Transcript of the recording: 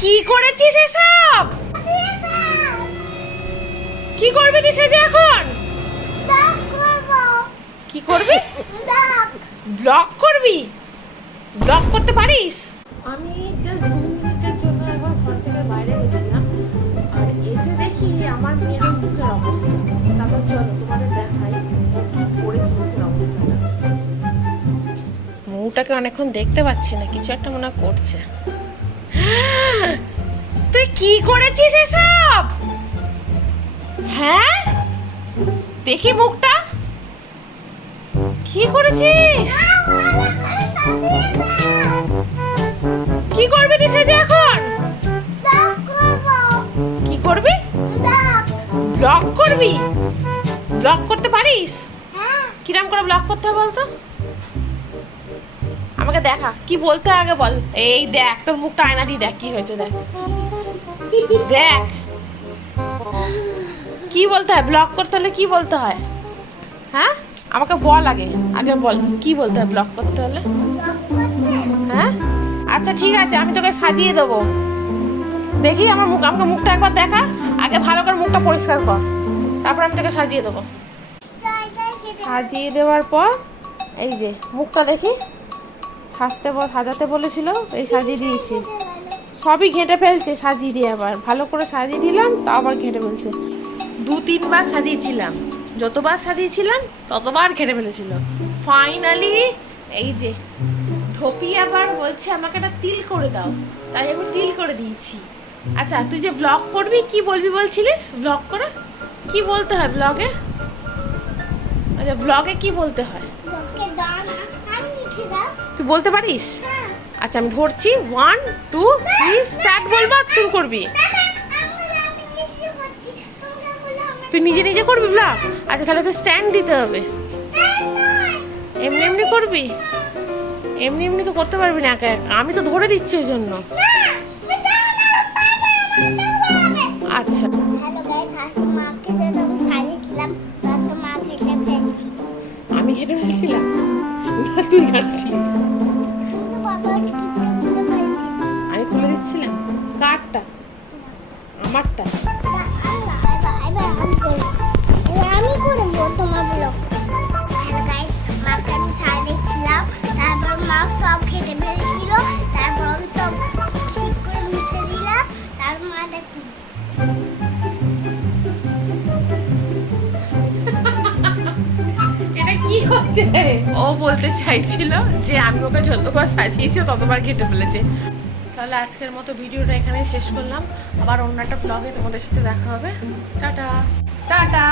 কি করেছিস এসব? কি করবি তুই সেজে এখন? কি করবি? ব্লগ করবি? ব্লগ করতে পারিস? আমি জাস্ট দু মিনিটের জন্য একবার ঘর থেকে বাইরে গেছিলাম। আর এসে দেখি আমার মেয়ের মুখের অবস্থা। তারপর চলো তোমাদের দেখাই কি করেছে মুখের অবস্থাটা মৌটাকে অনেকক্ষণ দেখতে পাচ্ছি না কিছু একটা মনে করছে। তুই কি করেছিস এসব? হ্যাঁ? দেখি মুখটা। কি করেছিস? কি করবি তুই সেজে এখন? কি করবি? ব্লগ করবি? ব্লগ করতে পারিস? কিরাম করে ব্লগ করতে হবে বলতো? আমাকে দেখা। কি বলতে আগে বল? এই দেখ, তোর মুখটা আয়না দিয়ে দেখ, কি হয়েছে দেখ। দেখ। কি বলতে হয়? ব্লক করতে হলে কি বলতে হয়? হ্যাঁ? আমাকে বল আগে আগে বল, কি বলতে হয় ব্লক করতে হলে? হ্যাঁ? আচ্ছা ঠিক আছে, আমি তোকে সাজিয়ে দেবো। দেখি আমার মুখ, আমাকে মুখটা একবার দেখা। আগে ভালো করে মুখটা পরিষ্কার কর। তারপর আমি তোকে সাজিয়ে দেবো। সাজিয়ে দেওয়ার পর, এই যে, মুখটা দেখি। সাজতে সাজাতে বলেছিল, এই সাজিয়ে দিয়েছি। সবই ঘেঁটে ফেলছে, সাজিয়ে দিয়ে আবার। ভালো করে সাজিয়ে দিলাম, তা আবার ঘেঁটে ফেলছে। দু তিনবার সাজিয়েছিলাম। যতবার সাজিয়েছিলাম, ততবার ঘেঁটে ফেলেছিল। ফাইনালি এই যে, ঢোপি আবার বলছে, আমাকে একটা তিল করে দাও। তাই আমি তিল করে দিয়েছি। আচ্ছা তুই যে ব্লগ করবি, কি বলবি বলছিলিস? ব্লগ করে? কি বলতে হয় ব্লগে আচ্ছা ব্লগে কি বলতে হয়? বলতে পারিস? আচ্ছা আমি ধরছি। ওয়ান টু থ্রি স্টার্ট বলব আর শুরু করবি। তুই নিজে নিজে করবি ব্লগ? আচ্ছা তাহলে তো স্ট্যান্ড দিতে হবে। এমনি এমনি করবি? এমনি এমনি তো করতে পারবি না একা একা। আমি তো ধরে দিচ্ছি ওই জন্য। আচ্ছা। আমি ঘেটে ফেলছিলাম? তুই ফেলছি আমি খুলে দিচ্ছিলাম। কারটা? আমারটা? আমি সাজিয়েছিলাম তারপর খেতে তারপর করে মা হচ্ছে ও বলতে চাইছিল যে আমি ওকে যতবার সাজিয়েছি ততবার কেটে ফেলেছে। তাহলে আজকের মতো ভিডিওটা এখানে শেষ করলাম। আবার অন্য একটা ব্লগে তোমাদের সাথে দেখা হবে। টাটা। টাটা।